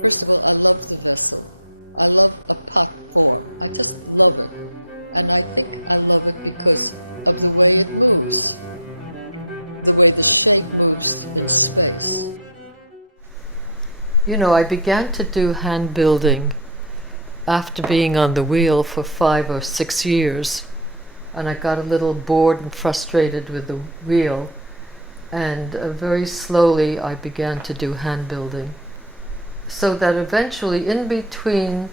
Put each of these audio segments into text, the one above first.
First of all, I love the vessel. I love a pot form. I just love it. And I think I love it because of the way it moves, the way the shape moves in space. You know, I began to do hand building after being on the wheel for 5 or 6 years. And I got a little bored and frustrated with the wheel. And very slowly I began to do hand building. So that eventually, in between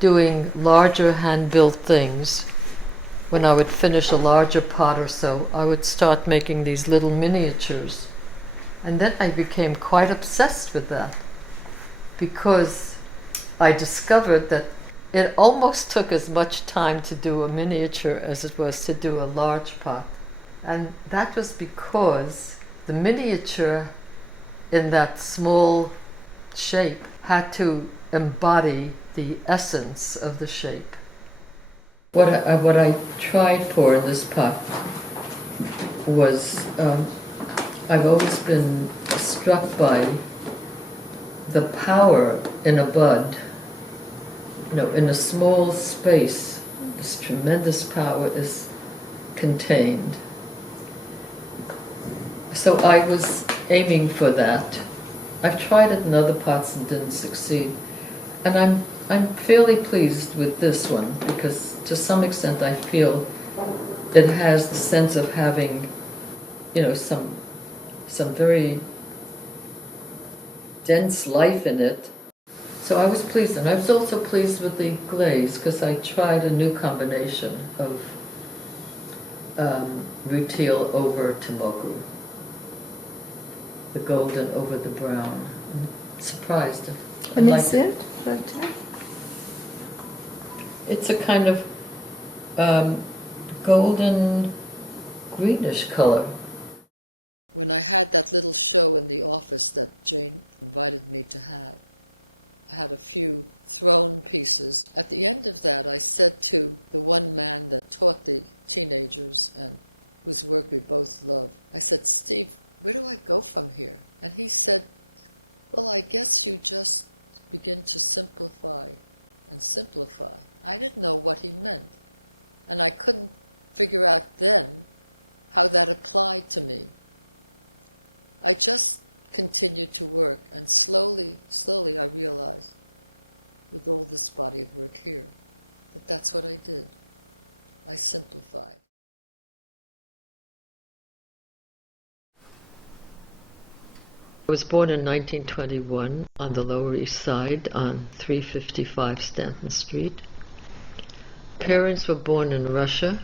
doing larger hand-built things, when I would finish a larger pot or so, I would start making these little miniatures. And then I became quite obsessed with that, because I discovered that it almost took as much time to do a miniature as it was to do a large pot. And that was because the miniature in that small shape had to embody the essence of the shape. What I tried for in this pot was, I've always been struck by the power in a bud. You know, in a small space, this tremendous power is contained. So I was aiming for that. I've tried it in other pots and didn't succeed. And I'm fairly pleased with this one, because to some extent I feel it has the sense of having, you know, some very dense life in it. So I was pleased, and I was also pleased with the glaze, because I tried a new combination of rutile over tomoku, the golden over the brown. I'm surprised. Can you see it? It's a kind of golden greenish color. When I had that little show in the office that Jane invited me to have, I had a few thrown pieces. At the end of that, I said to the one man that taught the teenagers and whose work we both love, I said, "Steve, where do I go from here?" And he said, "Well, I guess you just begin to simplify and simplify." I didn't know what he meant, and I couldn't figure out then how that applied to me. I just continued to work, and slowly I realized, with all this body of work here, that that's what I did. I simplified. I was born in 1921 on the Lower East Side on 355 Stanton Street. Parents were born in Russia.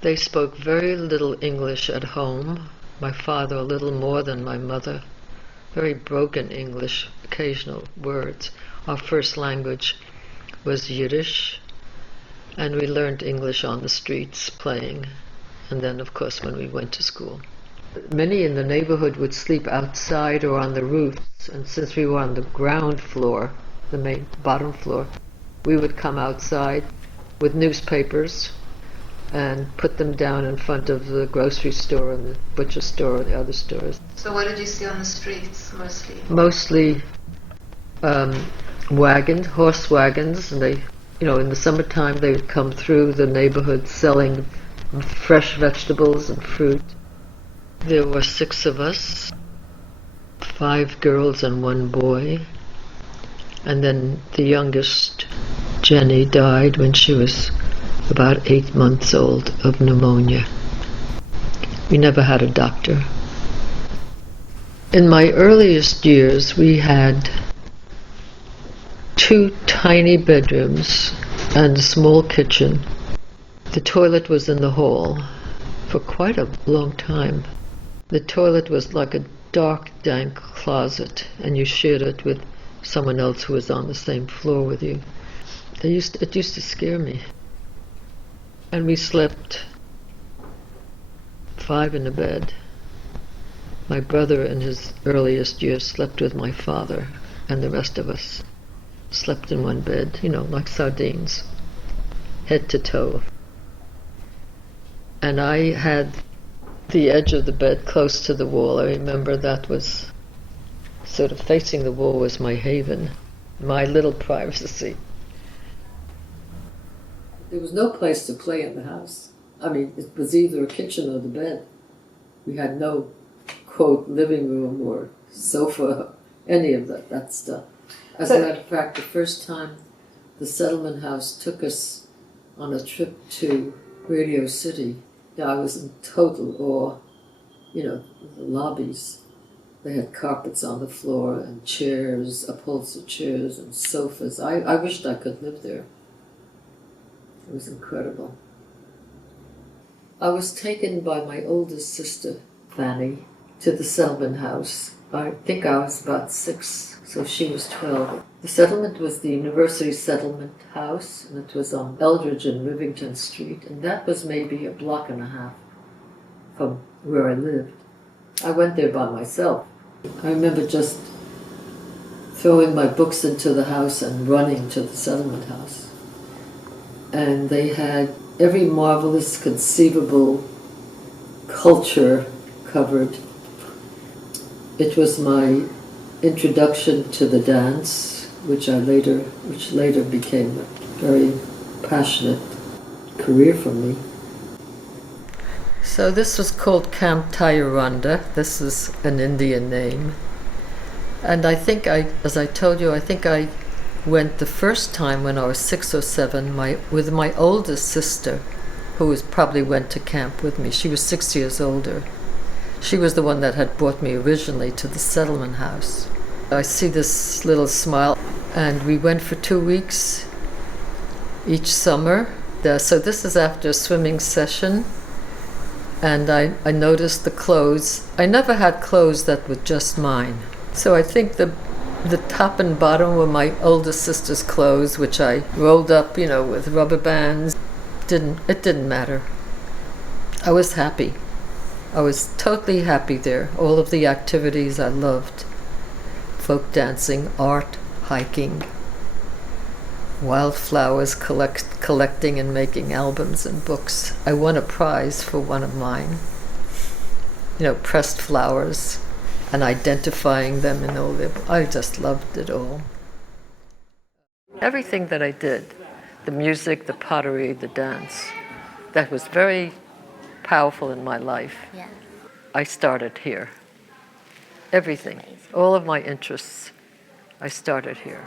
They spoke very little English at home. My father a little more than my mother. Very broken English, occasional words. Our first language was Yiddish, and we learned English on the streets playing, and then of course when we went to school. Many in the neighborhood would sleep outside or on the roofs, and since we were on the ground floor, the main bottom floor, we would come outside with newspapers and put them down in front of the grocery store and the butcher store and the other stores. So what did you see on the streets mostly? Mostly wagons, horse wagons, and they, you know, in the summertime they would come through the neighborhood selling fresh vegetables and fruit. There were 6 of us, 5 girls and 1 boy, and then the youngest, Jenny, died when she was about 8 months old of pneumonia. We never had a doctor. In my earliest years, we had 2 tiny bedrooms and a small kitchen. The toilet was in the hall for quite a long time. The toilet was like a dark, dank closet, and you shared it with someone else who was on the same floor with you. It used to scare me. And we slept 5 in a bed. My brother in his earliest years slept with my father, and the rest of us slept in one bed, like sardines, head to toe. And I had the edge of the bed close to the wall. I remember that was sort of facing the wall was my haven, my little privacy. There was no place to play in the house. I mean, it was either a kitchen or the bed. We had no, quote, living room or sofa, any of that stuff. As a matter of fact, the first time the settlement house took us on a trip to Radio City, I was in total awe. The lobbies, they had carpets on the floor and chairs, upholstered chairs and sofas. I wished I could live there. It was incredible. I was taken by my oldest sister, Fanny, to the settlement house. I think I was about 6, so she was 12. The settlement was the University Settlement House, and it was on Eldridge and Rivington Street, and that was maybe a block and a half from where I lived. I went there by myself. I remember just throwing my books into the house and running to the settlement house. And they had every marvelous conceivable culture covered. It was my introduction to the dance, which later became a very passionate career for me. So this was called Camp Tayaranda. This is an Indian name. And I think as I told you, I think I went the first time when I was 6 or 7 with my oldest sister, who probably went to camp with me. She was 6 years older. She was the one that had brought me originally to the settlement house. I see this little smile, and we went for 2 weeks each summer. So this is after a swimming session, and I noticed the clothes. I never had clothes that were just mine. So I think the top and bottom were my oldest sister's clothes, which I rolled up, with rubber bands. It didn't matter. I was happy. I was totally happy there. All of the activities I loved. Folk dancing, art, hiking, wildflowers, collecting and making albums and books. I won a prize for one of mine. Pressed flowers and identifying them in all their... I just loved it all. Everything that I did, the music, the pottery, the dance, that was very powerful in my life. Yeah. I started here. Everything, all of my interests, I started here.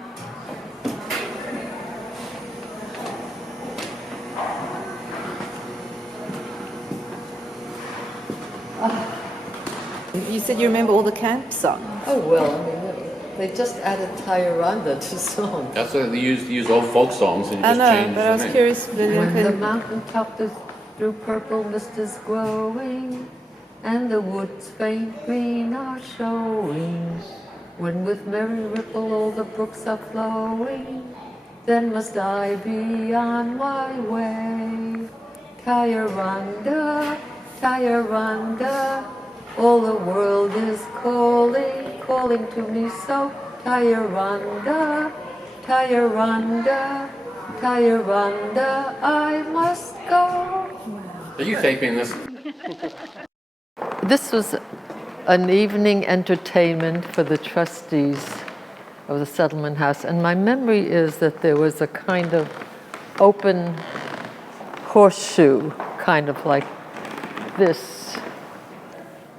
You said you remember all the camp songs. Oh, well, I mean, they just added Tayaranda to songs. That's what they use old folk songs and I just know, change but I was the name. curious When the mountain top is through purple mist is growing, and the woods faint green are showing, when with merry ripple all the brooks are flowing, then must I be on my way. Tayaranda, Tayaranda, all the world is calling to me so. Tayaranda, Tayaranda, Tayaranda, I must go. Are you taping this? This was an evening entertainment for the trustees of the settlement house, and my memory is that there was a kind of open horseshoe, kind of like this.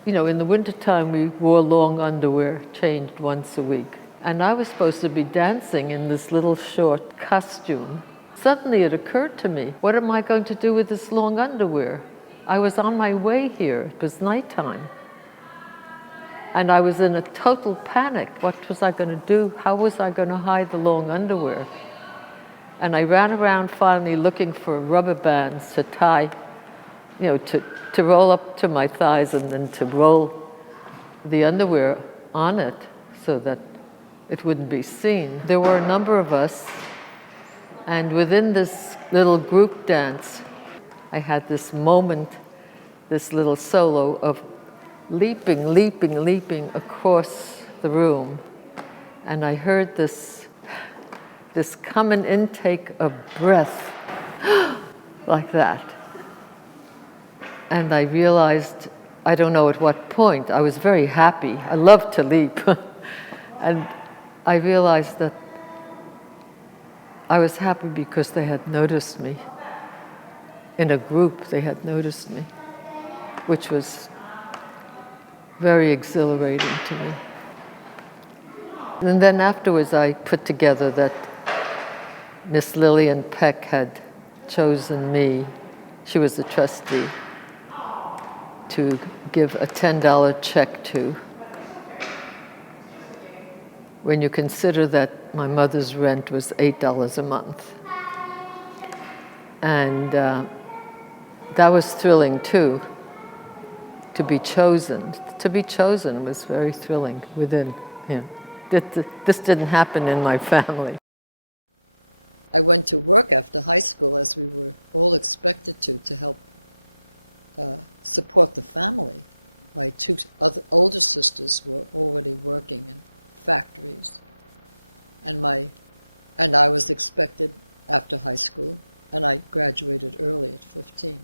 In the wintertime we wore long underwear, changed once a week. And I was supposed to be dancing in this little short costume. Suddenly it occurred to me, what am I going to do with this long underwear? I was on my way here. It was nighttime. And I was in a total panic. What was I going to do? How was I going to hide the long underwear? And I ran around finally looking for rubber bands to tie to roll up to my thighs and then to roll the underwear on it so that it wouldn't be seen. There were a number of us, and within this little group dance, I had this moment, this little solo of leaping, leaping, leaping across the room. And I heard this common intake of breath, like that. And I realized, I don't know at what point, I was very happy. I loved to leap. And I realized that I was happy because they had noticed me. In a group, they had noticed me, which was very exhilarating to me. And then afterwards, I put together that Miss Lillian Peck had chosen me, she was the trustee, to give a $10 check to. When you consider that my mother's rent was $8 a month. And that was thrilling too, to be chosen. To be chosen was very thrilling within, This didn't happen in my family. I went to work after high school, as we were all expected to help support the family. My two older sisters were already working in factories, and I was expected after high school, and I graduated early at 15,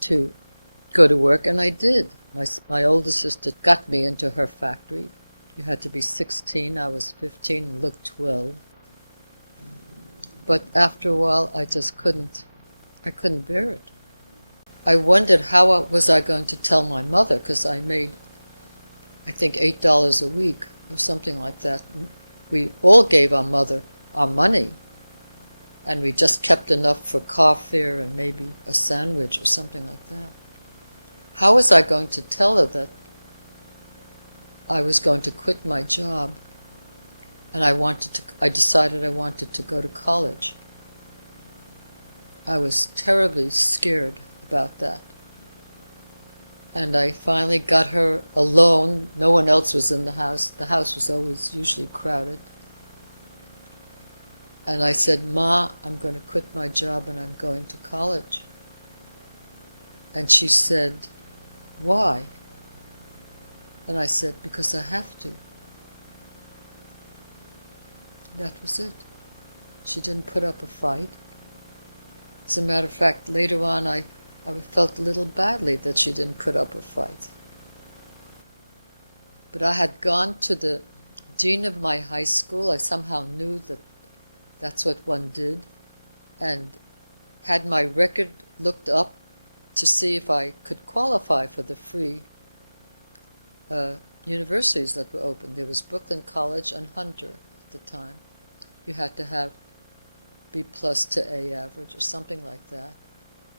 to go to work, and I did. My older sister got me into her factory. You had to be 16, I was 15 and looked 12. But after a while, I couldn't bear it. I wondered how was I going to tell my mother, because I made, I think, $8 a week or something like that. We all gave our mother our money, and we just kept enough for car fare and maybe a sandwich or something like that. How was I going to tell her that I was going to quit my job, and I decided I wanted to go to college? I was terribly scared about that. And I finally got her alone. No one else was in the house. The house was always usually crowded. And I said, "Ma, I'm going to quit my job and I'm going to college." And she said, "Why?" And I said, "Because I have to." That was it. She didn't put up a fight. As a matter of fact, later on, I felt a little badly that she didn't put up a fight. But I had gone to the dean of my high school. I somehow knew that that's what one did, and had my record looked up to see if I could qualify for the free universities that were open. There was Brooklyn College and Hunter at the time. You had to have B+ to A average or something like that.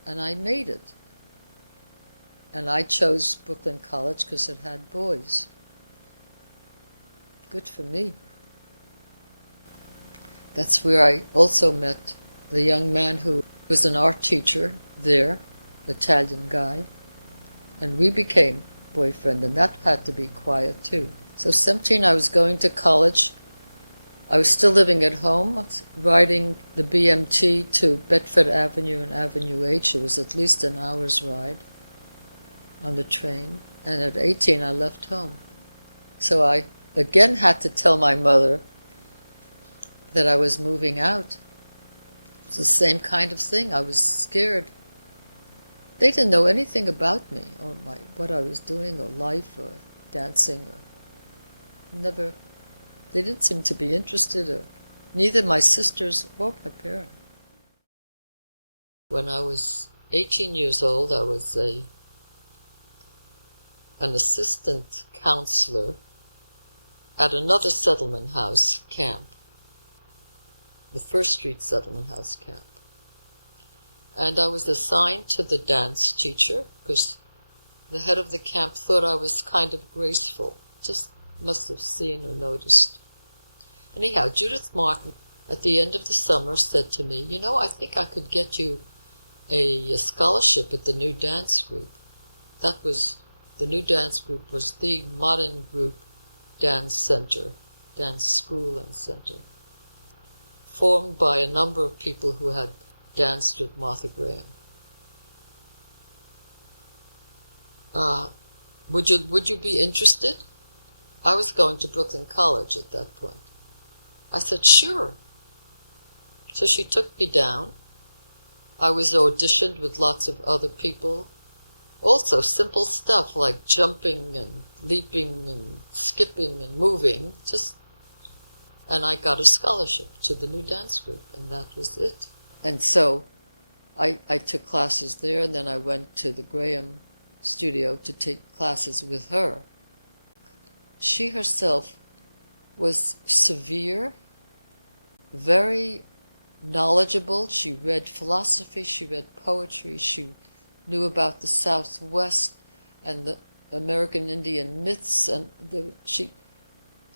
And I made it. And I chose Brooklyn College because it had boys. Good for me. That's where I also met the young man who was an art teacher there, Italian guy. And we became boyfriend, and that had to be quiet too. So 17, I was going to college. I was still living at home, riding the BMT to Bedford Avenue and Avenue H. It was at least an hour's ride on the train. And at 18, I left home. So I again had to tell my mother that I was moving out. It was the same kind of thing. I was scared. They didn't know anything about me or what I was doing or life or dancing. Never. They didn't seem to be interested, or neither my sisters or my parents. When I was 18 years old, I was an assistant counselor at another settlement house camp, the First Street Settlement House camp. And I was assigned to the dance teacher because the head of the camp thought I was kind of graceful, just must have seen or noticed. Anyhow, Judith Martin, at the end of the summer, said to me, "I think I could get you a scholarship at the new dance group. The new dance group was the modern group dance center, dance school and center, formed by a number of people who had danced with Martha Graham. Would you be interested? I was going to Brooklyn College at that point. I said, sure. So she took me down. I was auditioned with lots of other people. Also simple stuff like jumping and leaping and skipping and moving. And I got a scholarship to the new dance group, and that was it. And so I took classes there, and then I went to the Graham studio to take classes with her. She herself was severe, very knowledgeable. She read philosophy, she read poetry, she knew about the Southwest and the American Indian myths, and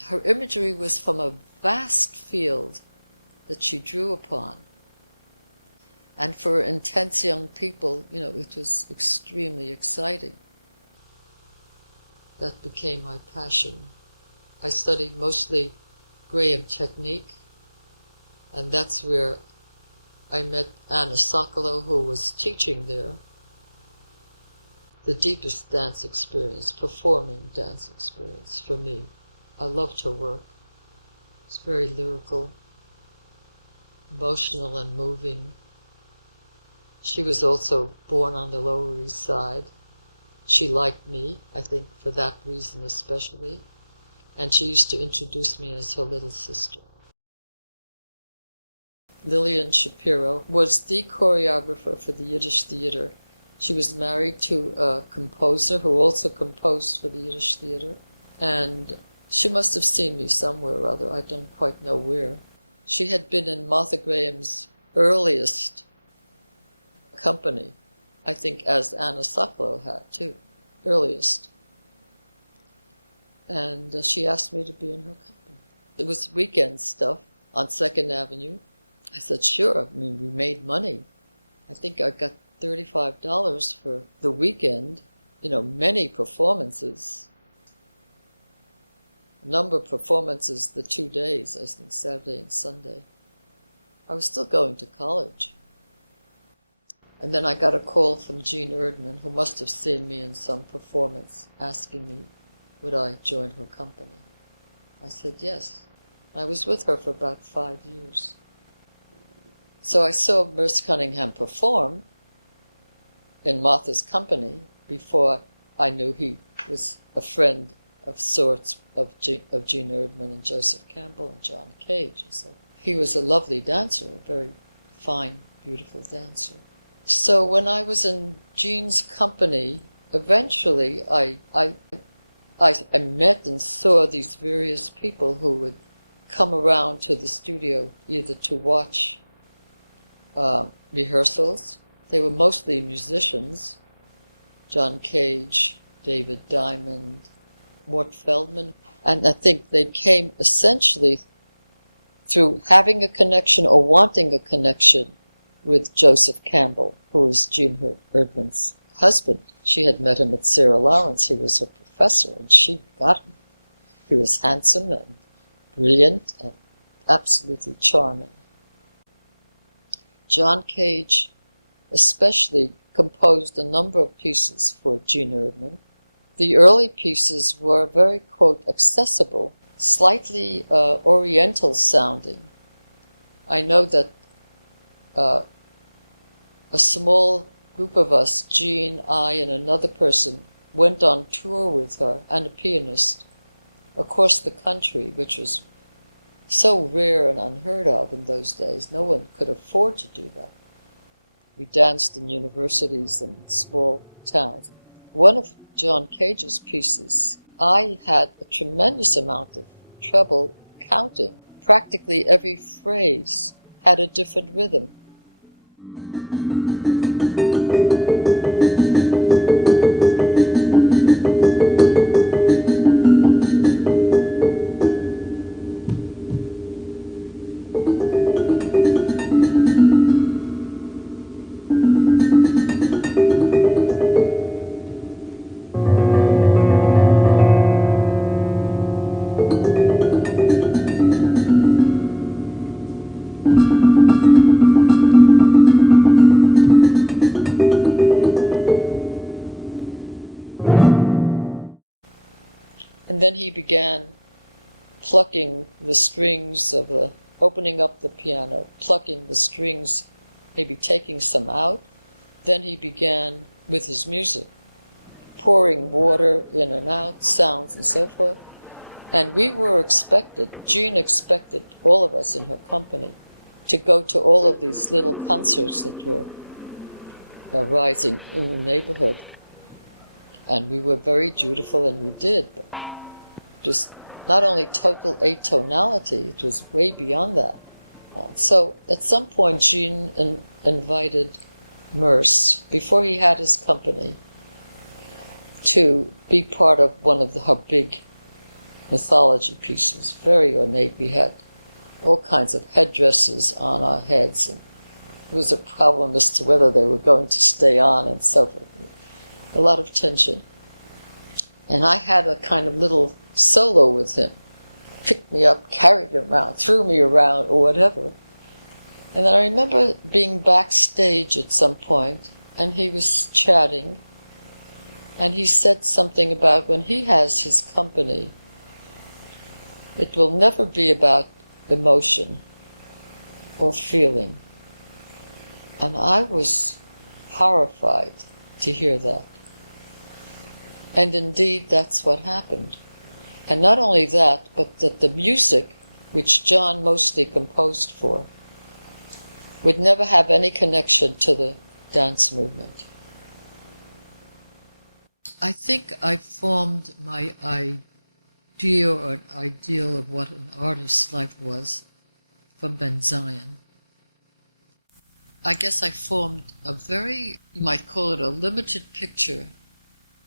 her imagery was from a vast field that she drew upon. And for intense young people, it was extremely exciting. That became my passion. I studied mostly Graham technique, and that's where I met Anna Sokolow, who was teaching there. The deepest dance experience, performing dance experience for me. I loved her work. It's very lyrical, emotional and moving. She was also born on the Lower East Side. She liked me, I think, for that reason especially, and she used to introduce me as her little sister. Lillian Shapiro was the choreographer for the Yiddish Theater. She was married to a composer who also composed for the Yiddish Theater, and she must have seen me somewhere or other, I don't quite know where. She had been in Martha Graham's earliest company, I think, as Anna Sokolow had too, earliest. And she asked me to be in her company. It was weekend stuff on 2nd Avenue. I said, sure. I mean, we made money. I think I got $35 for the weekend, many performances. A number of performances the 2 days, I think Saturday and Sunday. I was still going to college. And then I got a call from Jean Erdman, who must have seen me in some performance, asking me would I join her company. I said yes. I was with her for about 5 years. So I saw Merce Cunningham perform in Martha's company before I knew he was a friend of sorts of Jean Erdman and Joseph Campbell and John Cage. So he was a lovely dancer, a very fine, beautiful dancer. So when I was in Jean's company, eventually I met and saw these various people who would come around to the studio either to watch rehearsals. They were mostly musicians, John Cage, David Diamond, Mort Feldman, and I think they came essentially through having a connection or wanting a connection with Joseph Campbell, who was Jean Erdman's husband. She had met him at Sarah Lawrence. He was her professor, and she got him. He was handsome and brilliant and absolutely charming. John Cage especially composed a number of pieces for Jean Erdman. The early pieces were very, quote, accessible, slightly oriental sounding. I know that a small group of us, Jean, I, and another person, went on tour with her and a pianist across the country, which was so rare and unheard of in those days. No one could afford to do that. We danced in universities and small towns. One of John Cage's pieces, I had a tremendous amount of trouble counting. Practically every phrase had a different rhythm. And then he began plucking the strings opening up the piano, plucking the strings, maybe taking some out. Then he began with his music, pouring water in and out, sounds and so forth. And we were Jean expected all of us in her company to go to all of these little concerts that were arising in the neighborhood. And we were very dutiful, and we did. But just not only total atonality, it was way beyond that. So at some point, Jean invited Merce, before he had his company, to be part of one of her big mythology pieces, very ornate. We had all kinds of headdresses on our heads, and it was a problem as to whether they were going to stay on and so forth. A lot of tension. And I had a kind of little solo with him. Picked me up, carried him around, threw me around, or whatever. And then I remember being backstage at some point, and he was chatting, and he said something about when he has his company, it will never be about emotion or feeling. And I was horrified to hear that. And indeed, that's what happened. And not only that, but that the music, which John mostly composed for, would never have any connection to the dance movement. I think I formed my idea or an ideal of what an artist's life was from Ben Zion. I guess I formed a very, you might call it a limited picture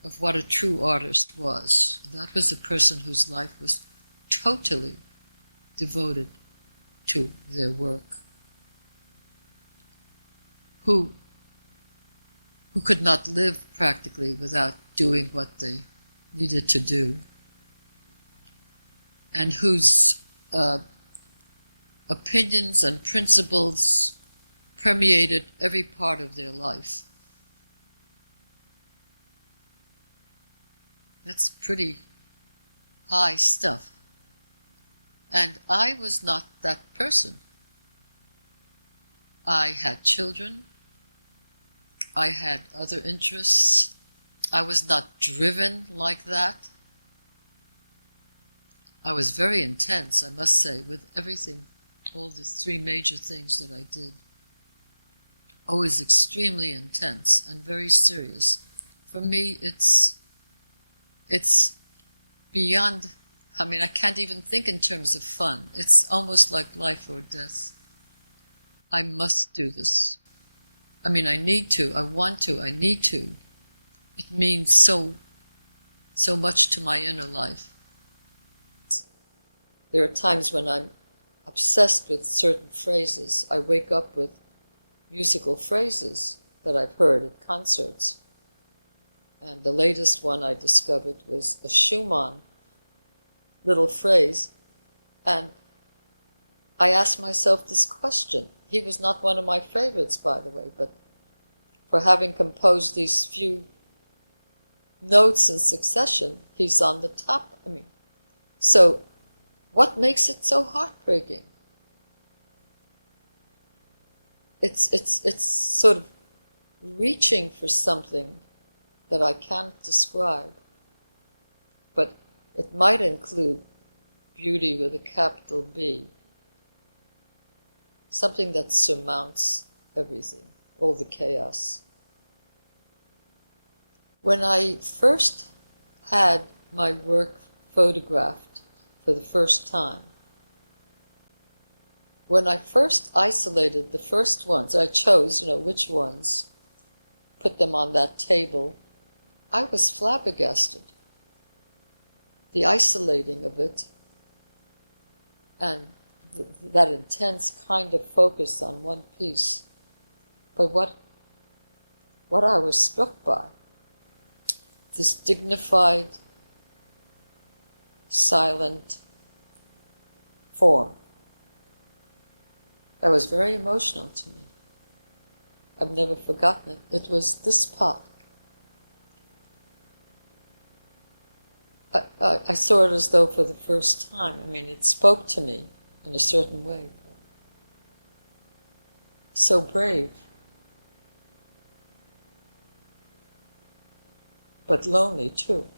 of what a true artist was. That was a person whose life was totally devoted to their work, who could not live practically without doing what they needed to do, and whose opinions and principles permeated every part of their life. That's pretty high stuff. And I was not that person. I had children. I had other interests. I was not driven like that. I was very intense, I must say, with everything, all the three major things that I did. Always extremely intense and very serious. For me, it's beyond, I can't even think in terms of fun. It's almost like life or death. I must do this. I need to, I want to, I need to. It means so much to my inner life. There are times when I'm obsessed with certain phrases. I wake up with musical phrases that I've heard at concerts. And the latest one I discovered was a Schumann little phrase. And I asked myself this question. He was not one of my favorites, by the way, but for having composed these few notes in succession, he's on the top. So what makes it so heartbreaking? It's sort of reaching for something that I can't describe, but it might include beauty with a capital B, something that surmounts everything, all the chaos. When I first had my work photographed for the first time, when I first isolated the first ones, I chose, which ones, put them on that table, I was flabbergasted. The isolating of it and that intense kind of focus on one piece. But what I was struck by, this dignified, silent form. That was very emotional to me. I've never forgotten it. It was this pot. I saw it as though for the first time. I mean, it spoke to me in a certain way. So brave. But lonely too.